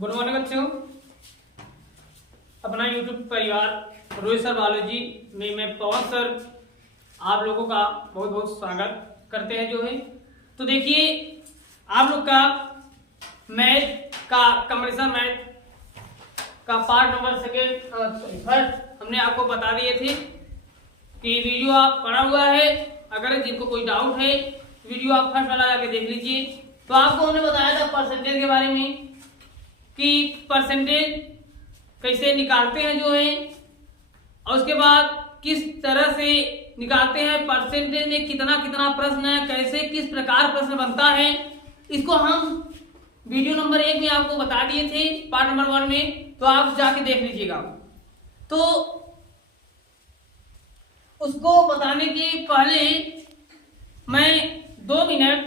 Good morning बच्चों। अपना YouTube परिवार रोहित सर बायोलॉजी में मैं पवन सर आप लोगों का बहुत बहुत स्वागत करते हैं जो है। तो देखिए आप लोग का मैथ का कंपैरिजन मैथ का पार्ट नंबर फर्स्ट हमने आपको बता दिए थे कि वीडियो आप पढ़ा हुआ है। अगर जिनको कोई डाउट है वीडियो आप फर्स्ट वाला जाके देख लीजिए। तो आपको हमने बताया था परसेंटेज के बारे में कि परसेंटेज कैसे निकालते हैं जो है, और उसके बाद किस तरह से निकालते हैं, परसेंटेज में कितना कितना प्रश्न है, कैसे किस प्रकार प्रश्न बनता है, इसको हम वीडियो नंबर 1 में आपको बता दिए थे पार्ट नंबर 1 में। तो आप जाके देख लीजिएगा। तो उसको बताने के पहले मैं 2 मिनट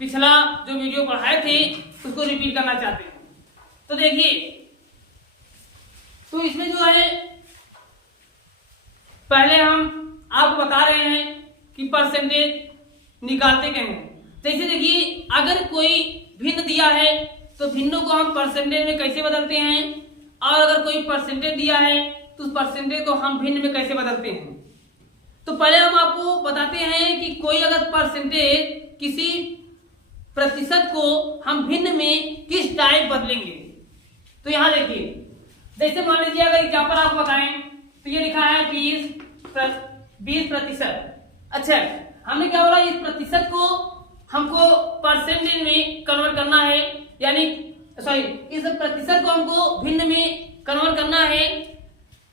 पिछला जो वीडियो पढ़ाए थे उसको रिपीट करना चाहते हैं। तो देखिए, तो इसमें जो है पहले हम आपको बता रहे हैं कि परसेंटेज निकालते कैसे हैं। जैसे देखिए, अगर कोई भिन्न दिया है तो भिन्नों को हम परसेंटेज में कैसे बदलते हैं, और अगर कोई परसेंटेज दिया है तो उस परसेंटेज को हम भिन्न में कैसे बदलते हैं। तो पहले हम आपको बताते हैं कि कोई अगर परसेंटेज किसी प्रतिशत को हम भिन्न में किस टाइप बदलेंगे। तो यहां देखिए, जैसे मान लीजिए अगर एग्जाम्पल आपको बताएं तो ये लिखा है 20%। अच्छा, हमने क्या बोला, इस प्रतिशत को हमको परसेंटेज में कन्वर्ट करना है, यानी इस प्रतिशत को हमको भिन्न में कन्वर्ट करना है।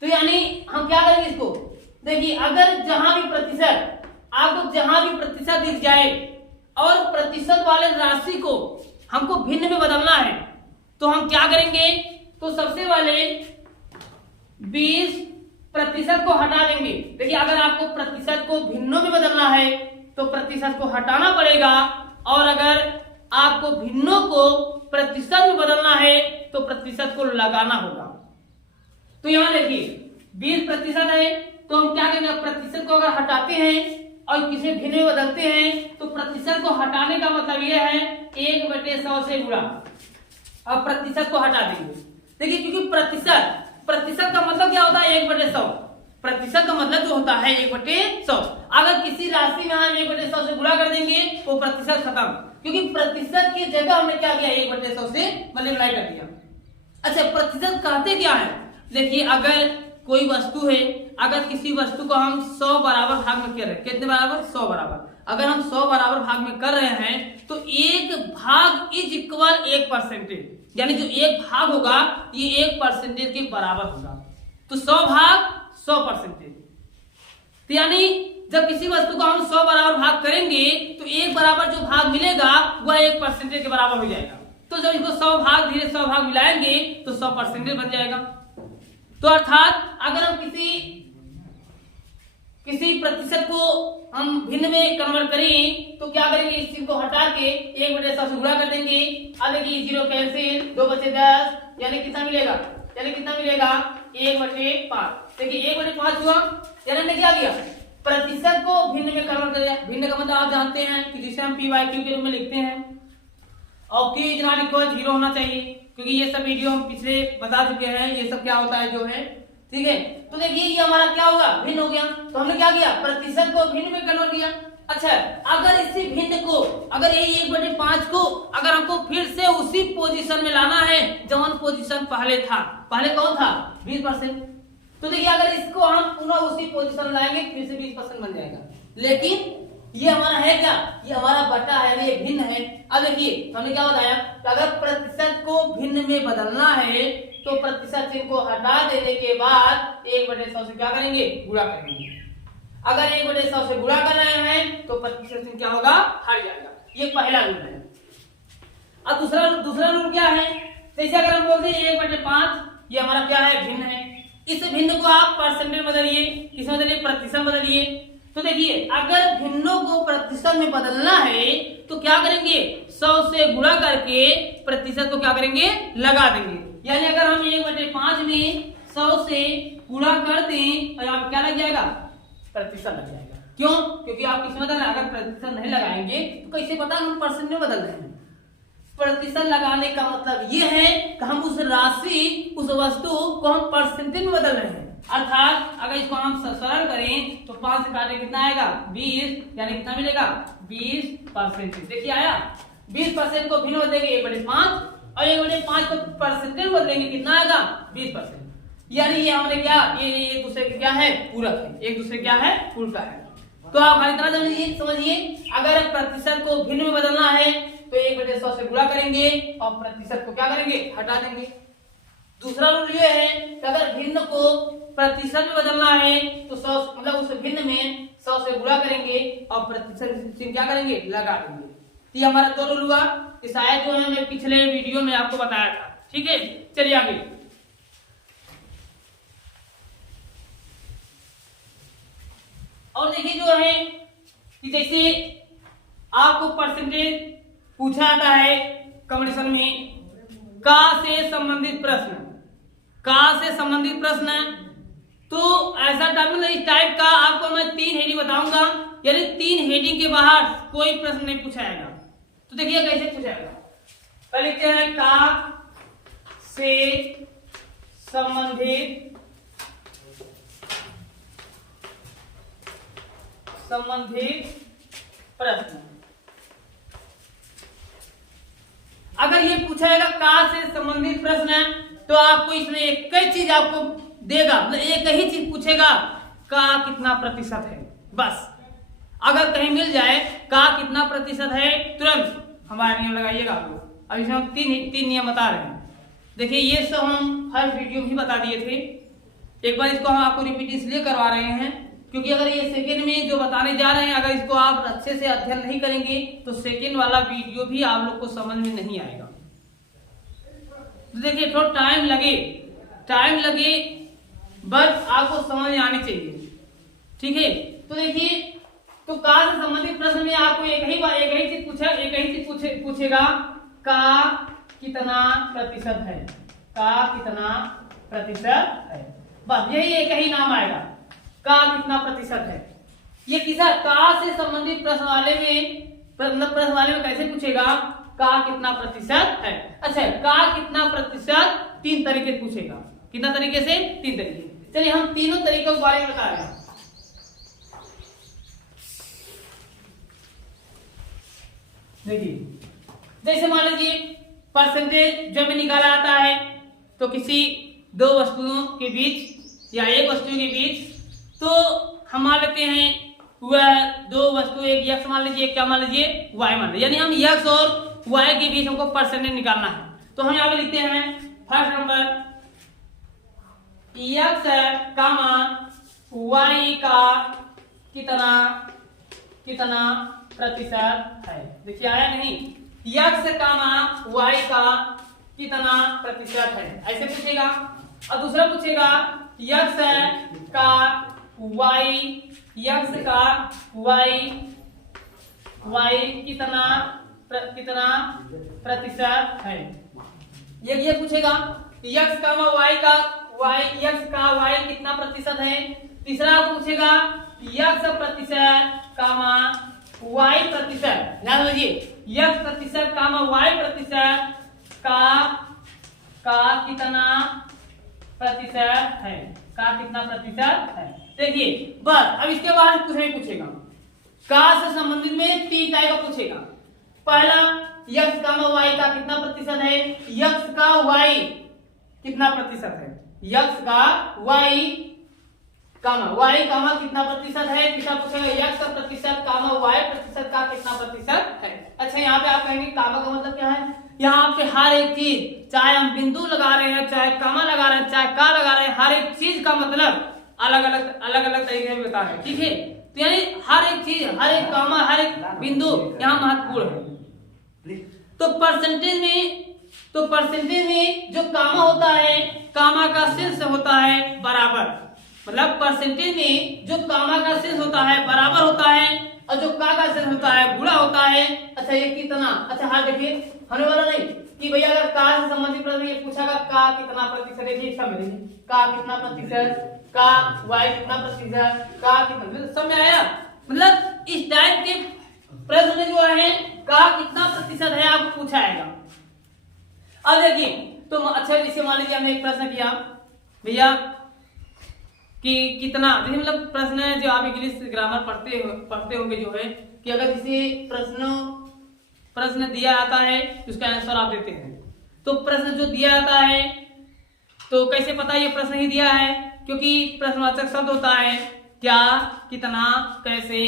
तो यानी हम क्या करेंगे इसको, देखिए अगर जहां भी प्रतिशत आपको जहां भी प्रतिशत दिख जाए और प्रतिशत वाले राशि को हमको भिन्न में बदलना है तो हम क्या करेंगे, तो सबसे पहले 20% को हटा देंगे। देखिए अगर आपको प्रतिशत को भिन्नों में बदलना है तो प्रतिशत को हटाना पड़ेगा, और अगर आपको भिन्नों को प्रतिशत में बदलना है तो प्रतिशत को लगाना होगा। तो यहां देखिए 20% है तो हम क्या करेंगे, प्रतिशत को अगर हटाते हैं और किसी भिन्न में बदलते हैं तो प्रतिशत को हटाने का मतलब यह है 1/100 से गुणा, अब प्रतिशत को हटा देंगे। देखिए क्योंकि प्रतिशत का मतलब क्या होता है 1/100, प्रतिशत का मतलब जो होता है 1/100। अगर किसी राशि में हम 1/100 से गुणा कर देंगे वो प्रतिशत खत्म, क्योंकि प्रतिशत की जगह हमने क्या किया 1/100 से मल्टीप्लाई कर दिया। अच्छा, प्रतिशत कहते क्या है, देखिए अगर कोई वस्तु है, अगर किसी वस्तु को हम 100 बराबर भाग में कर रहे हैं, कितने बराबर 100 बराबर, अगर हम 100 बराबर भाग में कर रहे हैं तो एक भाग इज इक्वल 1%, यानी जो एक भाग होगा ये 1% के बराबर होगा। तो 100 भाग 100%, तो यानी जब किसी वस्तु को हम 100 बराबर भाग करेंगे तो एक बराबर जो भाग मिलेगा वह 1% के बराबर हो जाएगा। तो जब इसको 100 भाग धीरे 100 भाग मिलाएंगे तो 100% बन जाएगा। तो अर्थात अगर हम किसी प्रतिशत को हम भिन्न में कन्वर्ट करें तो क्या करेंगे, इस चीज को हटा के 1/100 से गुणा कर देंगे। अब देखिए 0 कैंसिल, 2 बचे 10, यानी कितना मिलेगा 1/5। देखिए 1/5 हुआ, यानी हमने क्या किया, प्रतिशत को भिन्न में कन्वर्ट कर दिया। भिन्न का मतलब आप जानते हैं कि जिसे हम p/q के रूप में लिखते हैं, और q इज नॉट इक्वल 0 होना चाहिए, क्योंकि ये सब वीडियो हम पिछले बता चुके हैं ये सब क्या होता है जो है, ठीक है। तो देखिए ये हमारा क्या होगा, भिन्न हो गया। तो हमने क्या किया, प्रतिशत को भिन्न में कन्वर्ट किया। अच्छा, अगर इसी भिन्न को, अगर यही 1/5 को अगर हमको फिर से उसी पोजीशन में लाना है जवन पोजीशन पहले था, पहले कौन था 20%, तो देखिए अगर इसको हम पुनः उसी पोजीशन में लाएंगे फिर से 20% बन जाएगा। लेकिन ये हमारा है क्या, ये हमारा बटा है, ये भिन्न है। अब देखिए हमने क्या बताया, अगर प्रतिशत को भिन्न में बदलना है तो प्रतिशत चिन्ह को हटा देने के बाद 1/100 से क्या करेंगे, गुणा करेंगे। अगर 1/100 से गुणा कर रहे हैं तो प्रतिशत चिन्ह क्या होगा, हट जाएगा। ये पहला रूल है। अब दूसरा रूल क्या है, जैसे अगर हम बोलते हैं 1/5, ये हमारा क्या है, भिन्न है। इस भिन्न को आप परसेंटेज बदलिए, किसमें बदलिए, प्रतिशत बदलिए। तो देखिए अगर भिन्नों को प्रतिशत में बदलना है तो क्या करेंगे, 100 से गुणा करके प्रतिशत को क्या करेंगे, लगा देंगे। यानी अगर हम 1/5 में 100 से गुणा कर दें तो यहाँ क्या लग जाएगा, प्रतिशत लग जाएगा। क्यों, क्योंकि आप किसमें बदल रहे हैं, अगर प्रतिशत नहीं लगाएंगे तो कैसे पता हम परसेंट में बदल रहे हैं। प्रतिशत लगाने का मतलब ये है कि हम उस राशि, उस वस्तु को हम परसेंटेज में बदल रहे हैं। अर्थात अगर इसको हम सरल करें तो 5 से काटे कितना आएगा 20, यानी कितना मिलेगा 20%। देखिए आया 20% को भिन्न बदलेंगे 1/5 और 1/5 को परसेंटेज बदलेंगे कितना आएगा 20%। यानी ये हमने क्या ये एक दूसरे के क्या है पूरक है, एक दूसरे क्या है उल्टा है। तो आप हमारी तरह समझिए अगर प्रतिशत को भिन्न में बदलना है तो 1/100 से गुणा करेंगे और प्रतिशत को क्या करेंगे हटा देंगे। दूसरा रूल ये है कि अगर भिन्न को प्रतिशत में बदलना है तो 100 मतलब उस भिन्न में 100 से गुणा करेंगे और प्रतिशत चिन्ह क्या करेंगे लगा देंगे। तो ये हमारा दो रूल हुआ। शायद जो है मैं पिछले वीडियो में आपको बताया था। ठीक है, चलिए आगे। और देखिए जो है कि जैसे आपको परसेंटेज पूछा जाता है कंपटीशन में, का से संबंधित प्रश्न, का से संबंधित प्रश्न, तो ऐसा इस टाइप का आपको मैं 3 हेडिंग बताऊंगा, यानी 3 हेडिंग के बाहर कोई प्रश्न नहीं पूछा जाएगा। तो देखिए कैसे पूछा जाएगा। पहले लिखते हैं का से संबंधित प्रश्न। अगर ये पूछा जाएगा का से संबंधित प्रश्न तो आपको इसमें एक ही चीज आपको देगा, मतलब एक ही चीज पूछेगा का कितना प्रतिशत है, बस। अगर कहीं मिल जाए का कितना प्रतिशत है तुरंत हमारा नियम लगाइएगा आप लोग। अब इसमें हम तीन नियम बता रहे हैं। देखिए ये सब हम हर वीडियो में ही बता दिए थे, एक बार इसको हम आपको रिपीट इसलिए करवा रहे हैं क्योंकि अगर ये सेकेंड में जो बताने जा रहे हैं अगर इसको आप अच्छे से अध्ययन नहीं करेंगे तो सेकेंड वाला वीडियो भी आप लोग को समझ में नहीं आएगा। तो देखिए थोड़ा टाइम लगे बस आपको समझ में आनी चाहिए। ठीक है, तो देखिए तो का से संबंधित प्रश्न में आपको एक ही चीज पूछेगा का कितना प्रतिशत है, का कितना प्रतिशत है, बस यही एक ही नाम आएगा का कितना प्रतिशत है। ये किसा का से संबंधित प्रश्न वाले में कैसे पूछेगा का कितना प्रतिशत है। अच्छा, का कितना प्रतिशत 3 तरीके से पूछेगा। कितना तरीके से? 3 तरीके। चलिए हम तीनों तरीकों के बारे में बता रहे हैं। देखिए जैसे मान लीजिए परसेंटेज जब निकाला जाता है तो किसी 2 वस्तुओं के बीच या एक वस्तु के बीच, तो हम मान लेते हैं वह 2 वस्तु, एक x मान लीजिए, क्या मान लीजिए y मान लीजिए, यानी हम x और y के बीच हमको परसेंटेज निकालना है। तो हम यहाँ पे लिखते हैं फर्स्ट नंबर x कामा y का कितना प्रतिशत है। देखिए आया नहीं, x कामा y का कितना प्रतिशत है ऐसे पूछेगा। और दूसरा पूछेगा x का y कितना प्रतिशत है, ये पूछेगा x का y कितना प्रतिशत है। तीसरा पूछेगा x प्रतिशत कामा y प्रतिशत, ध्यान दीजिए x प्रतिशत कामा y प्रतिशत का कितना प्रतिशत है, का कितना प्रतिशत है। देखिए बस अब इसके बाद कुछ नहीं पूछेगा। का से संबंधित में 3 टाइप का पूछेगा। पहला x कामा y का कितना प्रतिशत है, x का y कितना प्रतिशत है, x का y कामा कितना प्रतिशत है। तीसरा पूछेगा x का प्रतिशत कामा y प्रतिशत का कितना प्रतिशत है। अच्छा यहाँ पे आप कहेंगे कामा का मतलब क्या है, यहाँ पे हर एक चीज, चाहे हम बिंदु लगा रहे हैं, चाहे कामा लगा रहे हैं, चाहे का लगा रहे हैं, हर एक चीज का मतलब अलग अलग तरीके से बता रहे हैं। ठीक है, तो यानी हर एक चीज, हर एक कामा, हर एक बिंदु यहाँ महत्वपूर्ण है। तो परसेंटेज में जो कामा होता है, कामा का शेष होता है बराबर, मतलब परसेंटेज में जो कामा का शेष होता है बराबर होता है और जो का शेष होता है गुणा होता है। अच्छा ये कितना, अच्छा हाँ देखिए होने वाला नहीं कि भैया अगर का से संबंधित प्रश्न ये पूछागा का कितना प्रतिशत, देखिए इसका मिलेगा का कितना प्रतिशत, का y कितना प्रतिशत, का कितना, सब में आया। मतलब इस टाइप के प्रश्न में जो है का कितना प्रतिशत है आपको पूछा जाएगा। अब देखिए, तो अच्छा जैसे मान लीजिए हमने एक प्रश्न किया भैया कि कितना, जैसे मतलब प्रश्न है जो आप इंग्लिश ग्रामर पढ़ते होंगे जो है कि अगर किसी प्रश्न दिया आता है उसका आंसर आप देते हैं, तो प्रश्न जो दिया आता है तो कैसे पता ये प्रश्न ही दिया है, क्योंकि प्रश्नवाचक शब्द होता है क्या, कितना, कैसे,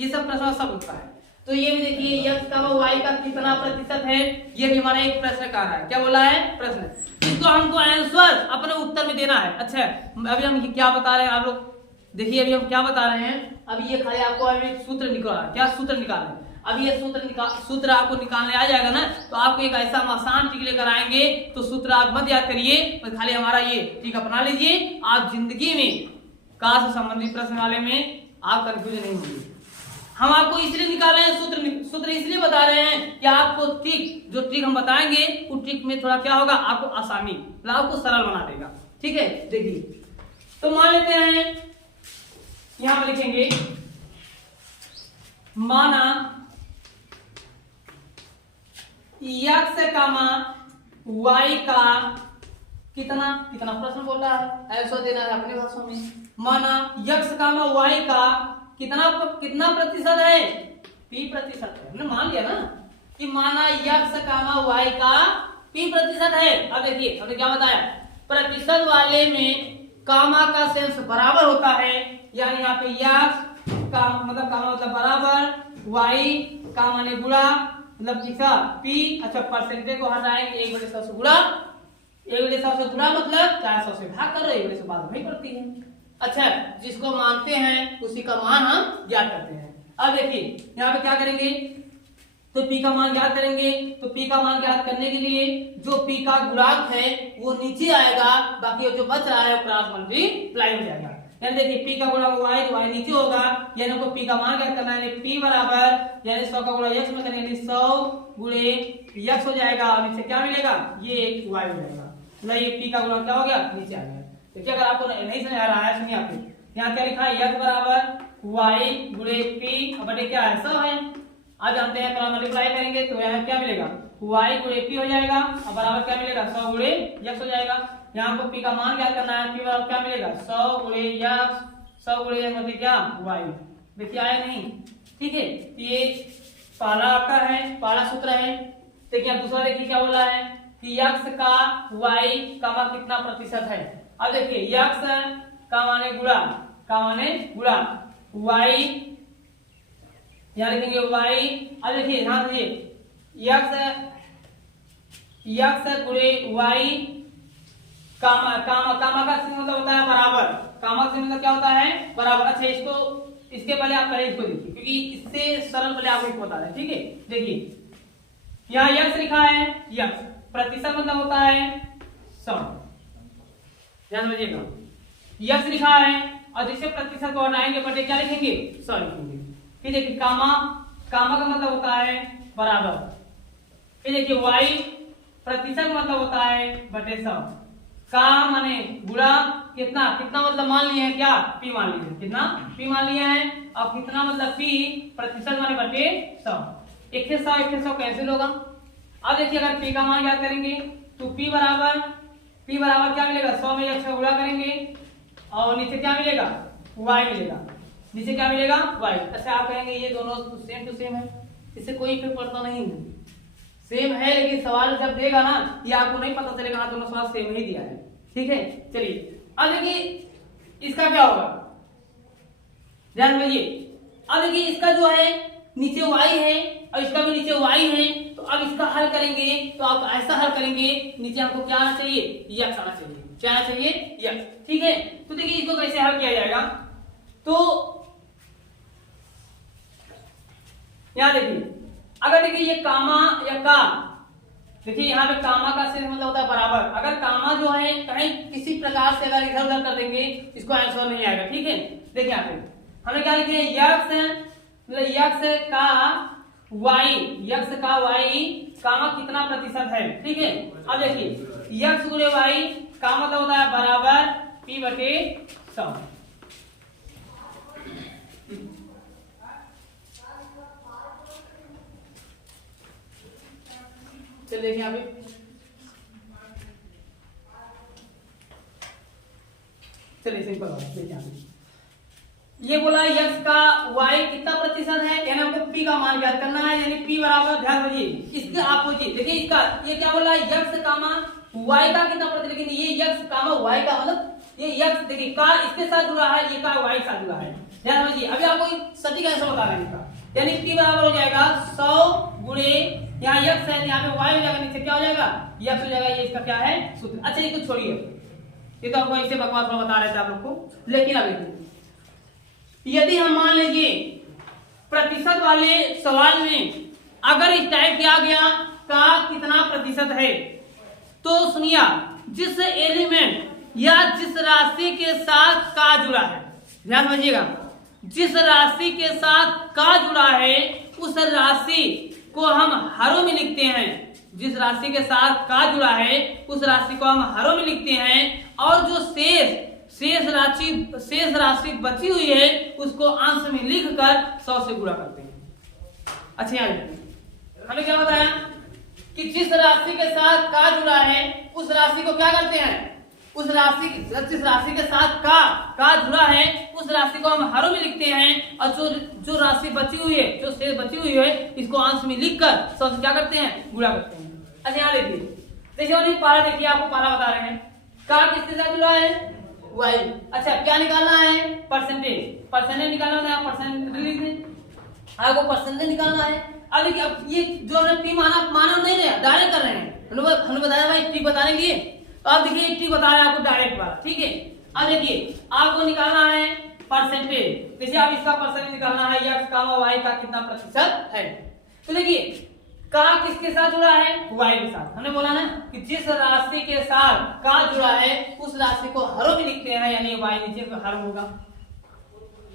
ये सब प्रश्नवाचक शब्द होता है। तो ये भी देखिए x का y का कितना प्रतिशत है, ये भी हमारा एक प्रश्न का है। क्या बोला है? प्रश्न। इसको हमको आंसर अपने उत्तर में देना है। अच्छा, अभी हम क्या बता रहे हैं आप लोग देखिए, अभी हम क्या बता रहे हैं, अभी ये खाली आपको अभी एक सूत्र निकालना है। क्या सूत्र निकालना है? अभी ये सूत्र आपको निकालने आ जाएगा ना, तो आपको एक ऐसा आसान ट्रिक लेकर आएंगे, तो सूत्र आप मत याद करिए, बस खाली हमारा ये ट्रिक अपना लीजिए। आप जिंदगी में कार से संबंधित प्रश्न वाले में आप कंफ्यूज नहीं होंगे। हम आपको इसलिए निकाल रहे हैं सूत्र इसलिए बता रहे हैं कि आपको जो ट्रिक हम बताएंगे उस ट्रिक में थोड़ा क्या होगा, आपको आसानी, आपको सरल बना देगा। ठीक है, देखिए तो मान लेते हैं यहां पर लिखेंगे, माना x कामा y का कितना प्रश्न बोल रहा है, ऐसा देना है अपने भाषा में। माना x कामा y का कितना प्रतिशत है, p% है। हमने मान लिया ना कि माना x कामा y का p% है। अब देखिए हमने क्या बताया, प्रतिशत वाले में कामा का सेंस बराबर होता है, यानी यहाँ पे x का मतलब कामा मतलब बराबर, y का माने गुणा मतलब किसा p। अच्छा, परसेंटेज को हटाएंगे 1/100 से गुणा, 1/100 से गुणा मतलब 400 से भाग कर रहे, 1 से बाद नहीं पड़ती है। अच्छा, जिसको मानते हैं उसी का मान हम ज्ञात करते हैं। अब देखिए यहाँ पे क्या करेंगे, तो p का मान ज्ञात करेंगे, तो p का मान ज्ञात करने के लिए जो p का गुणांक है वो नीचे आएगा, बाकी जो बच रहा है वो क्रॉस मल्टीप्लाई हो जाएगा। यानी देखिए p का गुणा y, तो y नीचे होगा, यानी हमको p का मान ज्ञात करना है, यानी p बराबर यानी 100 का गुणा x में करेंगे, यानी 100 गुणे x हो जाएगा, और नीचे क्या मिलेगा, ये एक y हो जाएगा। मतलब ये p का गुणा क्या हो गया, नीचे आ गया। देखिए अगर आपको नहीं समझ आ रहा है, सुनिए आप यहाँ क्या लिखा है, x बराबर y गुणे p बटे क्या है 100 है। अब जानते हैं क्रॉस मल्टीप्लाई करेंगे तो यहाँ क्या मिलेगा, y गुणे p हो जाएगा, और बराबर क्या मिलेगा 100 गुणे x हो जाएगा। यहाँ को p का मान ज्ञात करना है, p बराबर क्या मिलेगा 100 गुणे x, 100 गुणे x मतलब क्या y। देखिए आया नहीं, ठीक है, ये पहला आपका है, पहला सूत्र है। देखिए दूसरा देखिए क्या बोला है कि x का y का कितना प्रतिशत है। अब देखिए x का माने गुणा, y यहाँ लिखेंगे y। अब देखिए ध्यान दीजिए x गुणे y, कामा का मतलब होता है बराबर, कामा का मतलब क्या होता है, बराबर। अच्छा, इसके पहले आप पहले इसको देखिए, क्योंकि इससे सरल पहले आपको बता रहे हैं। ठीक है, देखिए यहाँ x लिखा है, x प्रतिशत मतलब होता है 100, ध्यान दीजिएगा, x लिखा है और जिससे प्रतिशत को हटाएंगे बटे क्या लिखेंगे 100 लिखेंगे। फिर देखिए कामा का मतलब होता है बराबर, फिर देखिए y प्रतिशत मतलब होता है बटे 100, का माने गुणा कितना मतलब मान लिए हैं क्या, p मान लिए हैं, कितना p मान लिए हैं, और कितना मतलब p प्रतिशत माने बटे 100। 1 से 100 कैंसिल होगा। अब देखिए अगर p का मान याद करेंगे तो p बराबर क्या मिलेगा, 100 में 1 से गुणा करेंगे और नीचे क्या मिलेगा y मिलेगा, नीचे क्या मिलेगा y। अच्छा, आप कहेंगे ये दोनों सेम टू सेम है, इससे कोई इफेक्ट पड़ता नहीं है, सेम है, लेकिन सवाल जब देगा ना ये आपको नहीं पता चलेगा हाँ दोनों सवाल सेम ही दिया है। ठीक है, चलिए अब देखिए इसका क्या होगा, ध्यान दीजिए। अब देखिए इसका जो है नीचे y है और इसका भी नीचे y है, तो अब इसका हल करेंगे तो आप ऐसा हल करेंगे, नीचे आपको क्या आना चाहिए, x आना चाहिए, क्या आना चाहिए x। ठीक है, तो देखिए इसको कैसे हल किया जाएगा, तो यहां देखिए अगर देखिए ये कामा या का, देखिए यहाँ पे कामा का सेंस मतलब होता है बराबर। अगर कामा जो है कहीं किसी प्रकार से अगर इधर उधर कर देंगे इसको आंसर नहीं आएगा। ठीक है, देखिए यहाँ पे हमें क्या लिखे x मतलब x का y कामा कितना प्रतिशत है। ठीक है, अब देखिए x गुणे y का मतलब होता है बराबर p बटे 100। चलिए देखिए यहाँ पे चलिए सिंपल बात देखिए यहाँ पे ये बोला x का y कितना प्रतिशत है, यानी हमको p का मान ज्ञात करना है, यानी p बराबर, ध्यान दीजिए इसके अपोजिट देखिए इसका, ये क्या बोला x कामा y का कितना प्रतिशत, लेकिन ये x कामा y का मतलब ये x देखिए का इसके साथ जुड़ा है, ये का y के साथ जुड़ा है, ध्यान दीजिए। अभी आपको सटीक आंसर बता रहे हैं इसका, यानी p बराबर हो जाएगा 100 गुणे यहाँ x है, यहाँ पे y हो जाएगा, नीचे क्या हो जाएगा x हो जाएगा, ये इसका क्या है सूत्र। अच्छा इसको छोड़िए, ये तो आपको ऐसे बकवास में बता रहे थे आप लोग को, लेकिन अब यदि हम मान लीजिए प्रतिशत वाले सवाल में अगर इस टाइप किया गया का कितना प्रतिशत है, तो सुनिए जिस एलिमेंट या जिस राशि के साथ का जुड़ा है, ध्यान दीजिएगा, जिस राशि के साथ का जुड़ा है उस राशि को हम हरों में लिखते हैं, जिस राशि के साथ का जुड़ा है उस राशि को हम हरों में लिखते हैं, और जो शेष राशि बची हुई है उसको अंश में लिखकर 100 से गुणा करते हैं। अच्छा यार हमने क्या बताया कि जिस राशि के साथ का जुड़ा है उस राशि को क्या करते हैं, उस राशि जिस राशि के साथ का जुड़ा है उस राशि को हम हरों में लिखते हैं, और जो राशि बची हुई है, जो शेष बची हुई है, इसको अंश में लिखकर 100 से क्या करते हैं गुणा करते हैं। अच्छा यहाँ देखिए पारा, देखिए आपको पारा बता रहे हैं का किसके साथ जुड़ा है y। अच्छा क्या निकालना है परसेंटेज निकालना है, परसेंटेज लिख दें, आपको परसेंटेज निकालना है। अब देखिए अब ये जो हमने p माना नहीं है, डायरेक्ट कर रहे हैं, हमने बताया भाई t बताने के लिए, तो आप देखिए t बता रहे हैं आपको डायरेक्ट बात, ठीक है। अब देखिए आपको निकालना है परसेंटेज, जैसे आप इसका परसेंटेज निकालना है x का y का कितना प्रतिशत है, तो देखिए का किसके साथ जुड़ा है y के साथ, हमने बोला ना कि जिस राशि के साथ का जुड़ा है उस राशि को हरों में लिखते हैं, यानी y नीचे का हर होगा।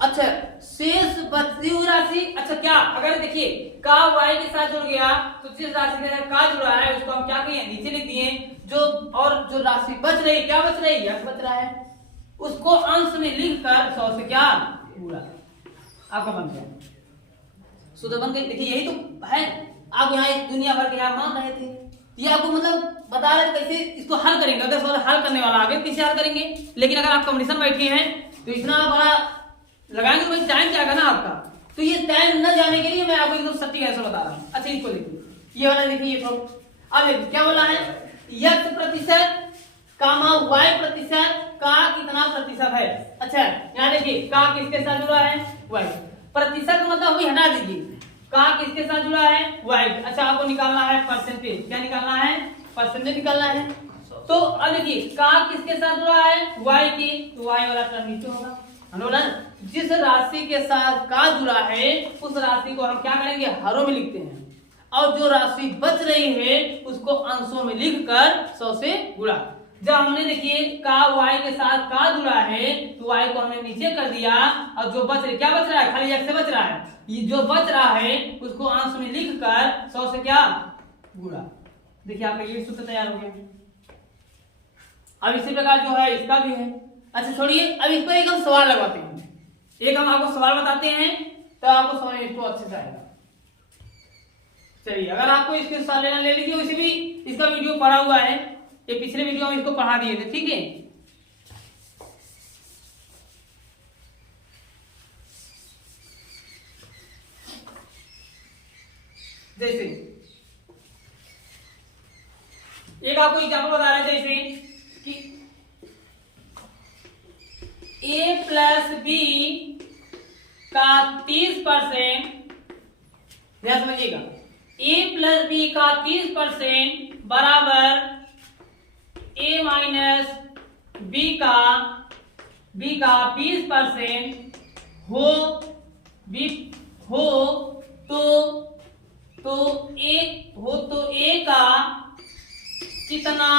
अच्छा शेष बची हुई राशि, अच्छा क्या अगर देखिए का y के साथ जुड़ गया तो जिस राशि के साथ का जुड़ा है उसको हम क्या किए नीचे लिख दिए, जो और जो राशि बच रही क्या बच रही है बच रहा है, उसको अंश में लिखकर 100 से क्या गुणा, आपका बन गया सूत्र बन गई। देखिए यही तो है, आप यहाँ दुनिया भर के यहाँ मान रहे थे, ये आपको मतलब बता रहे थे कैसे इसको हल करेंगे, अगर सवाल हल करने वाला आगे कैसे हल करेंगे, लेकिन अगर आप कंपटीशन बैठे हैं तो इतना बड़ा लगाएंगे तो भाई टाइम जाएगा ना आपका, तो ये टाइम न जाने के लिए मैं आपको एकदम सटीक ऐसा बता रहा हूँ। अच्छा इसको देखिए ये वाला देखिए, ये अब क्या बोला है x प्रतिशत कामा y प्रतिशत का कितना प्रतिशत है। अच्छा यहाँ देखिए का किसके साथ जुड़ा है y, प्रतिशत मतलब वही हटा दीजिए, का किसके साथ जुड़ा है y। अच्छा आपको निकालना है परसेंटेज, क्या निकालना है परसेंटेज निकालना है, तो अब देखिए का किसके साथ जुड़ा है y के, तो y वाला टर्म नीचे होगा, हमने बोला जिस राशि के साथ का जुड़ा है उस राशि को हम क्या करेंगे हरों में लिखते हैं, और जो राशि बच रही है उसको अंशों में लिखकर 100 से गुणा। जब हमने देखिए का y के साथ का जुड़ा है तो y को हमने नीचे कर दिया, और जो बच क्या बच रहा है खाली x से बच रहा है, ये जो बच रहा है उसको अंश में लिखकर 100 से क्या गुणा। देखिए आपका ये सूत्र तैयार हो गया। अब इसी प्रकार जो है इसका भी है। अच्छा छोड़िए, अब इस पर एक हम सवाल लगवाते हैं, एक हम आपको सवाल बताते हैं तो आपको समझ इसको अच्छे से आएगा। चलिए अगर आपको इसके सवाल लेना ले लीजिए, इसी भी इसका वीडियो पढ़ा हुआ है, ये पिछले वीडियो में इसको पढ़ा दिए थे, ठीक है। जैसे एक आपको एग्जाम्पल बता रहे थे, जैसे कि a प्लस बी का 30%, ध्यान समझिएगा, a प्लस बी का 30% बराबर a माइनस बी का 20% हो तो a का कितना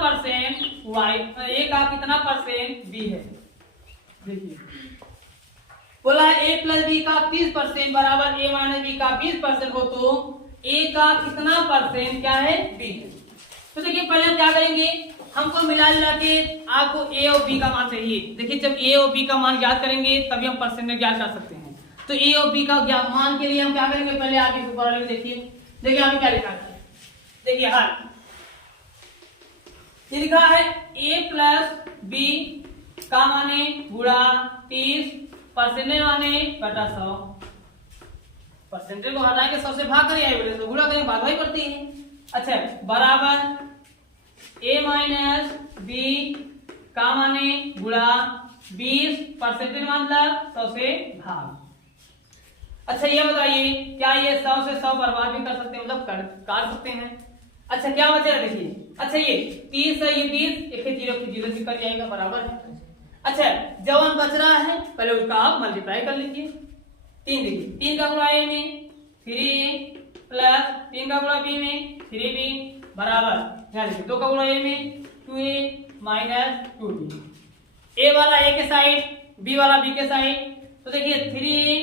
परसेंट y, a का कितना परसेंट b है। देखिए बोला है a प्लस बी का 30% बराबर a माइनस बी का 20% हो तो a का कितना परसेंट क्या है b है। तो देखिए पहले हम क्या करेंगे, हमको मिला के आपको a और b का मान चाहिए। देखिए जब a और b का मान ज्ञात करेंगे तभी हम परसेंटेज ज्ञात कर सकते हैं। तो a और b का मान के लिए हम क्या करेंगे, पहले आप इसको पढ़ लीजिए। देखिए यहाँ पे क्या लिखा है, देखिए हर ये लिखा है a प्लस बी का माने गुणा 30 परसेंटेज माने बटा 100। परसेंटेज को हटा के 100 से भाग करिए बोले तो गुणा करेंगे भाग ही पड़ती है। अच्छा बराबर a माइनस बी का माने गुणा 20 परसेंटेज मतलब 100 से भाग। अच्छा ये बताइए क्या ये 100 से 100 बर्बाद भी कर सकते हैं मतलब काट सकते हैं। अच्छा क्या बचेगा देखिए। अच्छा ये 30 है ये 20 एक 0 से कट जाएगा बराबर है। अच्छा जवान बच रहा है पहले उसका आप मल्टीप्लाई कर लीजिए। 3 देखिए 3 का गुणा a में 3a प्लस 3 का गुणा b में 3b बराबर यहाँ देखिए 2 का गुणा a में 2a माइनस 2b। a वाला a के साइड b वाला b के साइड तो देखिए 3a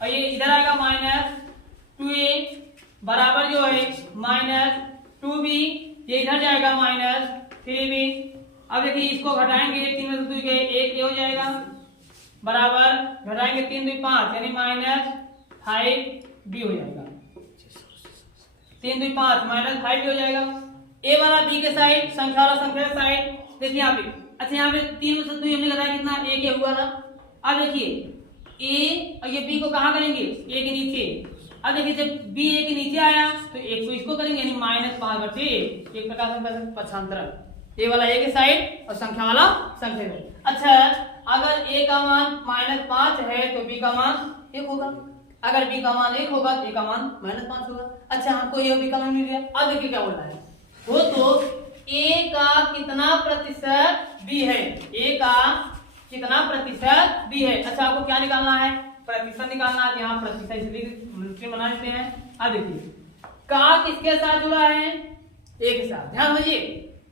और ये इधर आएगा माइनस 2a बराबर जो है माइनस 2b ये इधर जाएगा माइनस 3b। अब देखिए इसको घटाएंगे 3 में से 2 गए 1 ये हो जाएगा बराबर घटाएंगे 3 2 5 यानी माइनस 5b हो जाएगा। 3 2 5 माइनस 5b हो जाएगा। a वाला b के साइड संख्या वाला संख्या के साइड देखिए यहाँ पे। अच्छा यहाँ पे 3 में से 2 हमने घटाया कितना a के हुआ था। अब देखिए a और ये b को कहाँ करेंगे a के नीचे। अब देखिए जब b a के नीचे आया तो 1 को इसको करेंगे यानी -5/1 एक प्रकार से पक्षांतरण a वाला a के साइड और संख्या वाला संख्या में। अच्छा अगर a का मान -5 है तो b का मान 1 होगा। अगर b का मान 1 होगा तो a का मान -5 होगा। अच्छा हमको ये b का मान मिल गया। अब देखिए क्या बोल रहा है वो तो a का कितना प्रतिशत b है a का कितना प्रतिशत b है। अच्छा आपको क्या निकालना है प्रतिशत निकालना है। यहाँ प्रतिशत इसलिए बना लेते हैं। अब देखिए का किसके साथ जुड़ा है a के साथ। ध्यान दीजिए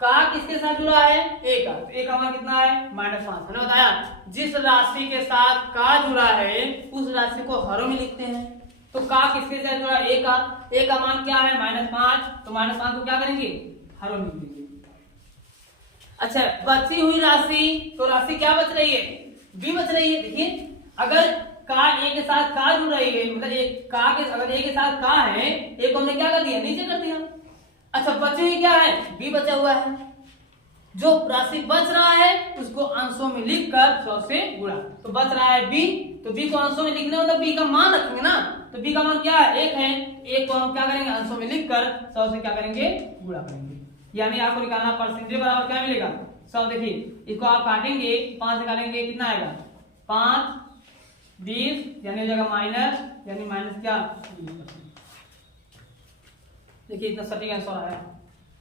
का किसके साथ जुड़ा है a का तो a का मान कितना है -5 मैंने बताया जिस राशि के साथ का जुड़ा है उस राशि को हरों में लिखते हैं। तो का किसके साथ जुड़ा a का मान क्या है -5 तो -5 को क्या करेंगे हरों में लिखेंगे। अच्छा बची हुई राशि तो राशि क्या बच रही है b बच रही है। देखिए अगर का a के साथ का जुड़ रही है मतलब अगर a के साथ का है a को हमने क्या कर दिया नीचे कर दिया। अच्छा बची हुई क्या है b बचा हुआ है। जो राशि बच रहा है उसको अंशों में लिखकर 100 से गुणा। तो बच रहा है b तो b को अंशों में लिखने मतलब b का मान रखेंगे ना तो b का मान क्या है 1 है। 1 को हम क्या करेंगे अंशों में लिखकर 100 से क्या करेंगे गुणा करेंगे। यानी आपको निकालना परसेंटेज बराबर क्या मिलेगा 100। देखिए इसको आप काटेंगे 5 से काटेंगे कितना आएगा 5 20 यानी हो जाएगा माइनस यानी माइनस क्या 20%। देखिए इतना सटीक आंसर आया।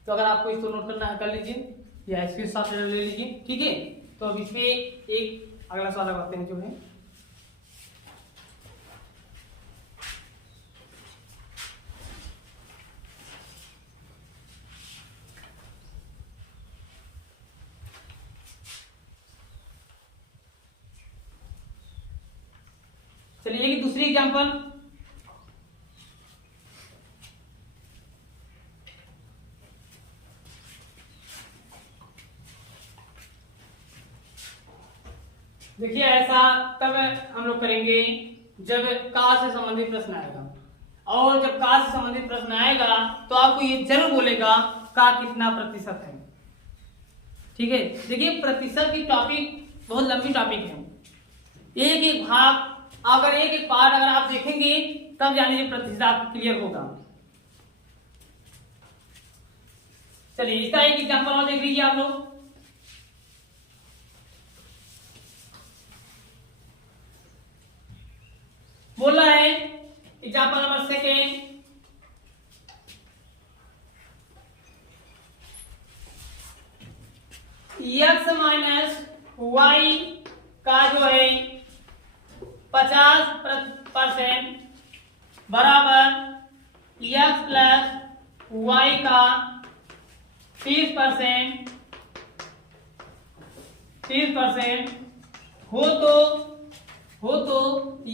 तो अगर आपको इसको नोट करना है कर लीजिए या स्क्रीनशॉट ले लीजिए ठीक है। तो अब इसमें एक अगला सवाल करते हैं जो है चलिए कि दूसरी एग्जांपल देखिए ऐसा तब हम लोग करेंगे जब का से संबंधित प्रश्न आएगा। और जब का से संबंधित प्रश्न आएगा तो आपको ये जरूर बोलेगा का कितना प्रतिशत है। ठीक है देखिए प्रतिशत की टॉपिक बहुत लंबी टॉपिक है। एक एक भाग अगर एक एक पार्ट अगर आप देखेंगे तब जानिए प्रतिशत आपको क्लियर होगा। चलिए इसका एक एग्जांपल और देख लीजिए आप लोग। बोल रहा है example number 2 x minus y का जो है 50% बराबर x प्लस वाई का 30% हो तो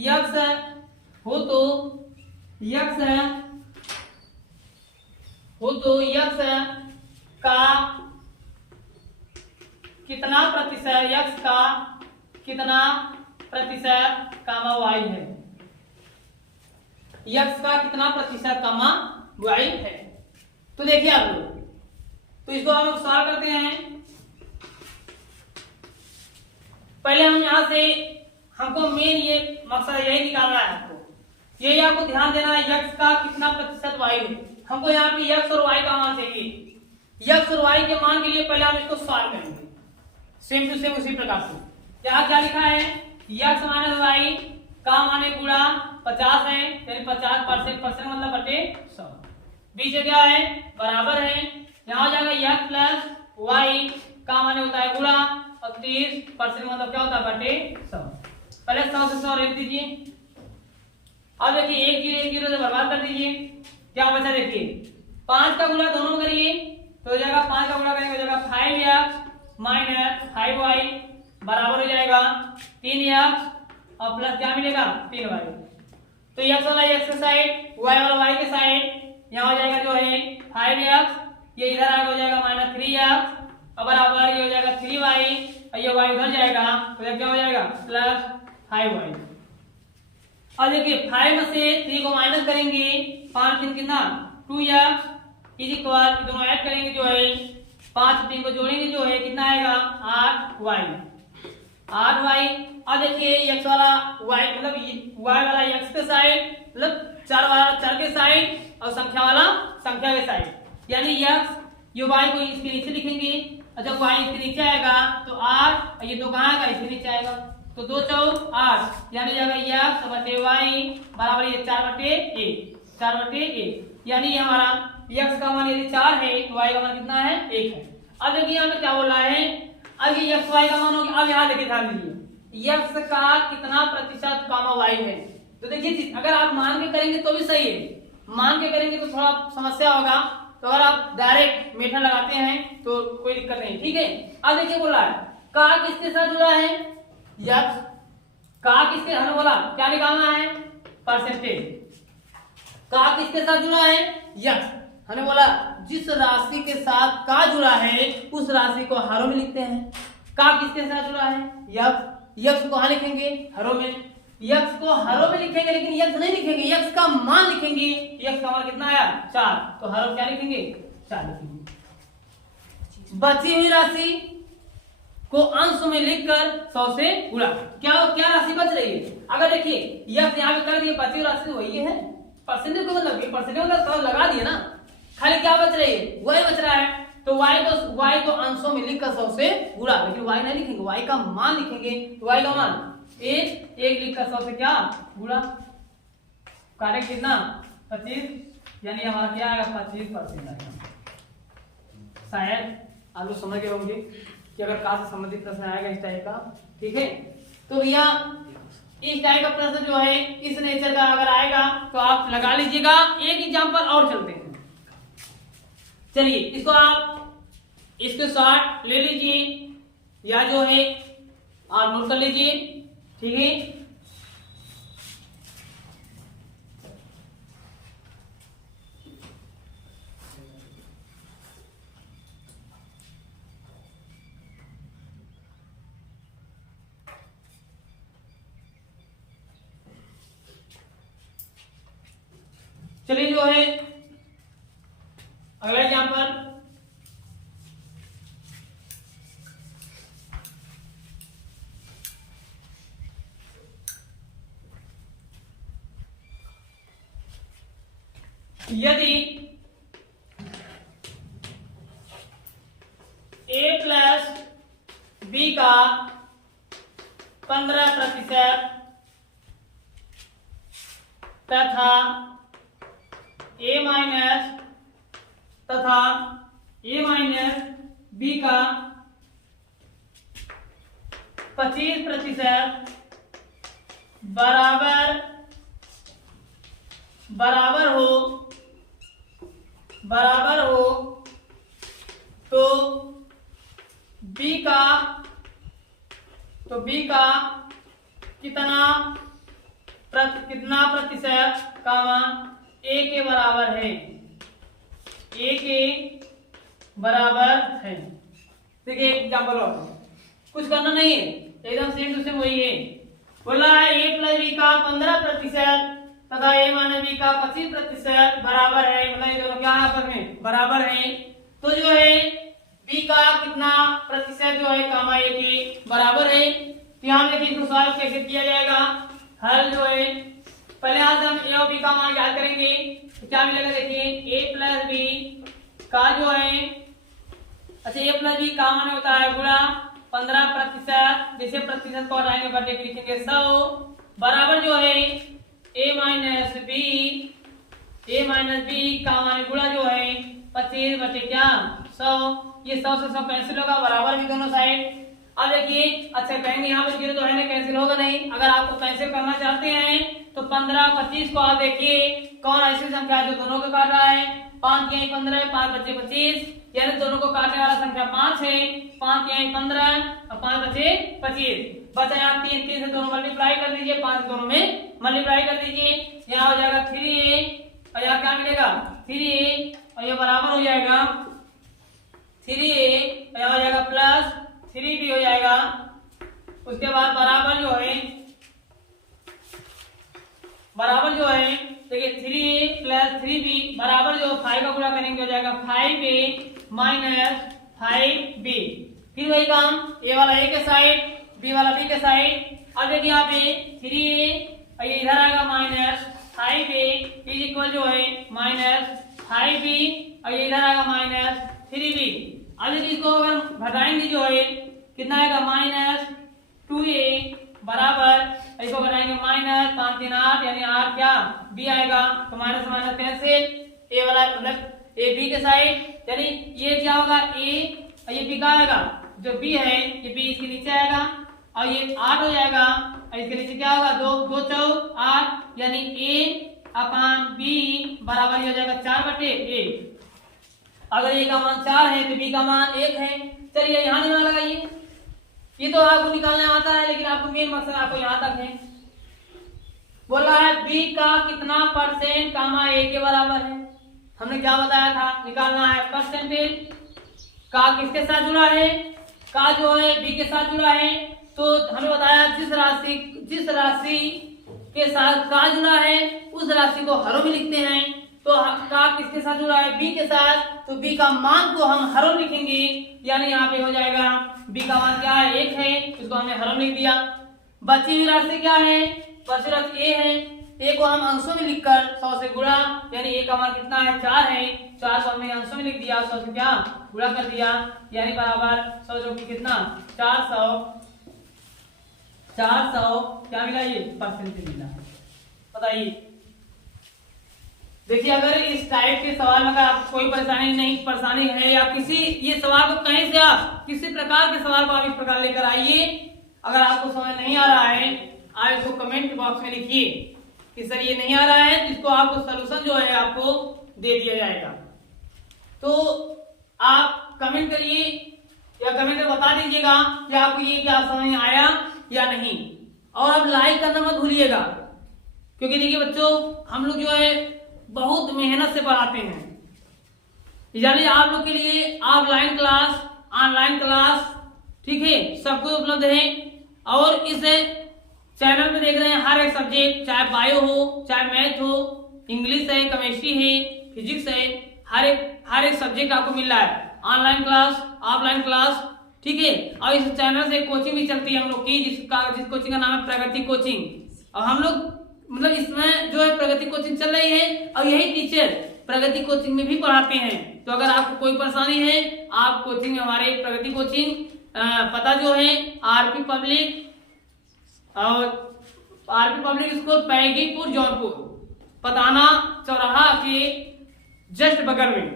x का कितना प्रतिशत x का कितना प्रतिशत कामा y है। x का कितना प्रतिशत कामा y है। तो देखिए आप लोग तो इसको हम सॉल्व करते हैं। पहले हम यहां से, हमको मेन ये मकसद यही निकालना है आपको, यही आपको ध्यान देना है x का कितना प्रतिशत y है। हमको यहाँ पे x और y का मान चाहिए। x और y के मान के लिए पहले हम इसको सॉल्व करेंगे सेम टू सेम उसी प्रकार से। यहाँ क्या लिखा है, x माइनस y का मान है गुणा 50 है, यानी 50% मतलब बटे 100। बीच में क्या है, बराबर है। यहाँ हो जाएगा x प्लस y का मान होता है गुणा और 30% मतलब क्या होता है बटे 100। पहले 100 से 100 रख दीजिए। अब देखिए एक जीरो से बर्बाद कर दीजिए, क्या बचा देखिए 5 का गुणा दोनों करिए तो हो जाएगा 5 का गुणा करेंगे हो जाएगा 5x माइनस 5y बराबर हो जाएगा 3x और प्लस क्या मिलेगा 3y। तो x वाला x के साइड y वाला y के साइड, यहाँ हो जाएगा जो है 5x, ये इधर आगे हो जाएगा माइनस 3x और बराबर ये हो जाएगा 3y और ये y उधर जाएगा तो ये क्या हो जाएगा प्लस 5y। और देखिए 5 में से 3 को माइनस करेंगे, 5 3 कितना 2x इज इक्वल, दोनों ऐड करेंगे जो है 5 3 को जोड़ेंगे जो है कितना आएगा 8y। और देखिए x वाला y मतलब y वाला x के साइड मतलब चर वाला चर के साइड और संख्या वाला संख्या के साइड, यानी x ये y को इसके नीचे लिखेंगे और जब y इसके नीचे आएगा तो 8 और ये 2 कहाँ आएगा इसके नीचे आएगा तो 2 4 8 यानी जाएगा x बटे y बराबर ये 4 बटे a यानी ये हमारा x का मान यदि 4 है तो y का मान कितना है 1 है। अब देखिए यहाँ पे क्या बोल रहा है, अब ये x y का मान हो गया। अब यहाँ देखिए ध्यान दीजिए x का कितना प्रतिशत कामा y है। तो देखिए अगर आप मान के करेंगे तो भी सही है, मान के करेंगे तो थोड़ा समस्या होगा, तो अगर आप डायरेक्ट मेथड लगाते हैं तो कोई दिक्कत नहीं, ठीक है। अब देखिए बोल रहा है का किसके साथ जुड़ा है x, का किसके, हमने बोला क्या निकालना है परसेंटेज, का किसके साथ जुड़ा है x, हमने बोला जिस राशि के साथ का जुड़ा है उस राशि को हरों में लिखते हैं। का किसके साथ जुड़ा है x को कहाँ लिखेंगे हरों में, x को हरों में लिखेंगे लेकिन x नहीं लिखेंगे, x का मान लिखेंगे। x का मान कितना आया 4 तो हरों क्या लिखेंगे 4 लिखेंगे। बची हुई राशि को अंश में लिखकर 100 से गुणा। क्या राशि बच रही है, अगर देखिए x यहाँ पे कर दिए बची हुई राशि वही है, परसेंटेज को मतलब परसेंटेज मतलब 100 लगा दिए ना, खाली क्या बच रही है वही बच रहा है। तो y को अंशों में लिखकर 100 से गुणा, लेकिन y नहीं लिखेंगे, y का मान लिखेंगे। तो y का मान एक लिखकर 100 से क्या गुणा, करेक्ट कितना 25, यानी हमारा क्या आएगा 25% आएगा। शायद आप लोग समझ गए होंगे कि अगर का से संबंधित प्रश्न आएगा इस टाइप का, ठीक है। तो भैया इस टाइप का प्रश्न जो है इस नेचर का अगर आएगा तो आप लगा लीजिएगा। एक एग्जांपल और चलते हैं, चलिए इसको आप इसके शॉर्ट ले लीजिए या जो है आप नोट कर लीजिए, ठीक है। चलिए जो है अगला एग्जांपल, यदि a प्लस b का 15% तथा a माइनस b का 25% बराबर हो तो b कितना प्रतिशत कामा a के बराबर है, a के बराबर है। देखिए एग्जाम्पल और कुछ करना नहीं है, एकदम सेम टू सेम वही है। बोला है a प्लस b का 15% तथा a माइनस b का 25% बराबर है, मतलब ये दोनों क्या आपस में बराबर है तो जो है बी का कितना प्रतिशत जो है गामा ए के बराबर है। तो यहाँ देखिए इसको सॉल्व कैसे किया जाएगा। हल जो है पहले आज हम ए और बी का मान याद करेंगे। तो क्या मिलेगा देखिए ए प्लस बी का जो है, अच्छा ए प्लस बी का मान होता है गुणा 15%, जैसे प्रतिशत को हटाएंगे बटे लिखेंगे 100 बराबर जो है ए माइनस बी का मान गुणा जो है 25 बटे क्या 100। ये 100 से 100 कैंसिल होगा, बराबर भी दोनों साइड। अब देखिए अच्छा कहेंगे यहाँ पे 0 तो है ना, कैंसिल होगा नहीं। अगर आपको कैंसिल करना चाहते हैं तो 15 25 को आप देखिए कौन ऐसी संख्या जो दोनों को काट रहा है। 5 के 15 5 बचे 25, यानी दोनों को काटने वाला संख्या 5 है। 5 के 15 और 5 बचे 25, बचा यहाँ 3 से दोनों मल्टीप्लाई कर दीजिए, 5 दोनों में मल्टीप्लाई कर दीजिए। यहाँ हो जाएगा 3a और यहाँ क्या मिलेगा 3a और ये बराबर हो जाएगा 3a और यहाँ हो जाएगा प्लस 3b हो जाएगा। उसके बाद बराबर जो है देखिए 3a प्लस 3b बराबर जो 5 का गुणा करेंगे हो जाएगा 5a माइनस 5b। फिर वही काम a वाला a के साइड, b वाला b के साइड। अब देखिए यहाँ पे 3a और ये इधर आएगा माइनस 5a इज इक्वल जो है माइनस 5b और ये इधर आएगा माइनस 3b। अब देखिए इसको अगर घटाएंगे जो है कितना आएगा माइनस 2a बराबर इसको घटाएंगे माइनस 5 3 8 यानी 8 क्या b आएगा। तो माइनस माइनस कैंसिल, a वाला मतलब a b के साइड, यानी ये क्या होगा a और ये b का आएगा जो b है ये b इसके नीचे आएगा और ये 8 हो जाएगा और इसके नीचे क्या होगा 2 2 4 8 यानी a अपान b बराबर हो जाएगा 4 बटे a। अगर a का मान 4 है तो b का मान 1 है। चलिए यहाँ दिमाग लगाइए, ये तो आपको निकालना आता है लेकिन आपको मेन मकसद आपको यहाँ तक है। बोला है b का कितना परसेंट कामा a के बराबर है। हमने क्या बताया था, निकालना है परसेंटेज का किसके साथ जुड़ा है, का जो है b के साथ जुड़ा है। तो हमने बताया जिस राशि के साथ का जुड़ा है उस राशि को हरों में लिखते हैं। तो का किसके साथ जुड़ा है b के साथ, तो b का मान को हम हरों में लिखेंगे, यानी यहाँ पे हो जाएगा b का मान क्या है 1 है, इसको हमने हरों में लिख दिया। बची हुई राशि क्या है, बची राशि a है, a को हम अंशों में लिखकर 100 से गुणा, यानी a का मान कितना है 4 है, 4 को हमने अंशों में लिख दिया, 100 से क्या गुणा कर दिया, यानी बराबर 100 जो कि कितना 400 क्या मिला, ये परसेंटेज मिला। बताइए देखिए अगर इस टाइप के सवाल में अगर आपको कोई परेशानी है या किसी ये सवाल को कहीं से आप किसी प्रकार के सवाल को आप इस प्रकार लेकर आइए। अगर आपको समझ नहीं आ रहा है आप इसको कमेंट बॉक्स में लिखिए कि सर ये नहीं आ रहा है, तो इसको आपको सलूशन जो है आपको दे दिया जाएगा। तो आप कमेंट करिए या कमेंट में बता दीजिएगा कि आपको ये क्या समझ आया या नहीं। और आप लाइक करना मत भूलिएगा, क्योंकि देखिए बच्चों हम लोग जो है बहुत मेहनत से पढ़ाते हैं, यानी आप लोग के लिए ऑफलाइन क्लास ऑनलाइन क्लास ठीक है सब कुछ उपलब्ध है। और इस चैनल में देख रहे हैं हर एक सब्जेक्ट, चाहे बायो हो चाहे मैथ हो, इंग्लिश है, केमिस्ट्री है, फिजिक्स है, हर एक सब्जेक्ट आपको मिल रहा है, ऑनलाइन क्लास ऑफलाइन क्लास ठीक है। और इस चैनल से कोचिंग भी चलती है हम लोग की, जिस कोचिंग का नाम है प्रगति कोचिंग। और हम लोग मतलब इसमें जो है प्रगति कोचिंग चल रही है और यही टीचर प्रगति कोचिंग में भी पढ़ाते हैं। तो अगर आपको कोई परेशानी है आप कोचिंग हमारे प्रगति कोचिंग पता जो है आरपी पब्लिक स्कूल पैगीपुर जौनपुर, पताना चौराहा के जस्ट बगल में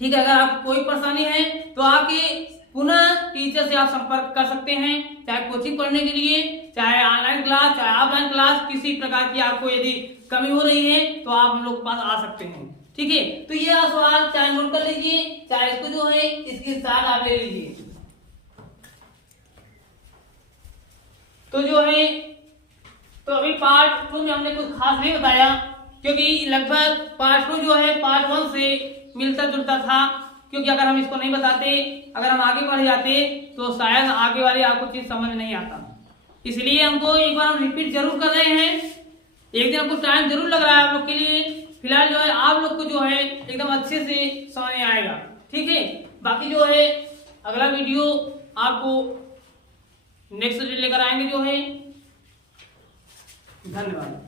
ठीक है। अगर आपको कोई परेशानी है तो आके पुनः टीचर से आप संपर्क कर सकते हैं, चाहे कोचिंग पढ़ने के लिए, चाहे ऑनलाइन क्लास, चाहे ऑफलाइन क्लास, किसी प्रकार की आपको यदि कमी हो रही है तो आप हम लोग के पास आ सकते हैं ठीक है। तो ये सवाल चाहे नोट कर लीजिए, चाहे इसको जो है इसके साथ आप ले लीजिए। तो जो है तो अभी पार्ट 2 में हमने कुछ खास नहीं बताया, क्योंकि लगभग पार्ट 2 जो है पार्ट 1 से मिलता जुलता था। क्योंकि अगर हम इसको नहीं बताते, अगर हम आगे बढ़ जाते तो शायद आगे वाली आपको चीज समझ नहीं आता। इसलिए हमको एक बार हम रिपीट जरूर कर रहे हैं, एक दिन हमको टाइम जरूर लग रहा है आप लोग के लिए। फिलहाल जो है आप लोग को जो है एकदम अच्छे से समझ में आएगा। ठीक है। बाकी जो है अगला वीडियो आपको नेक्स्ट लेकर आएंगे जो है। धन्यवाद।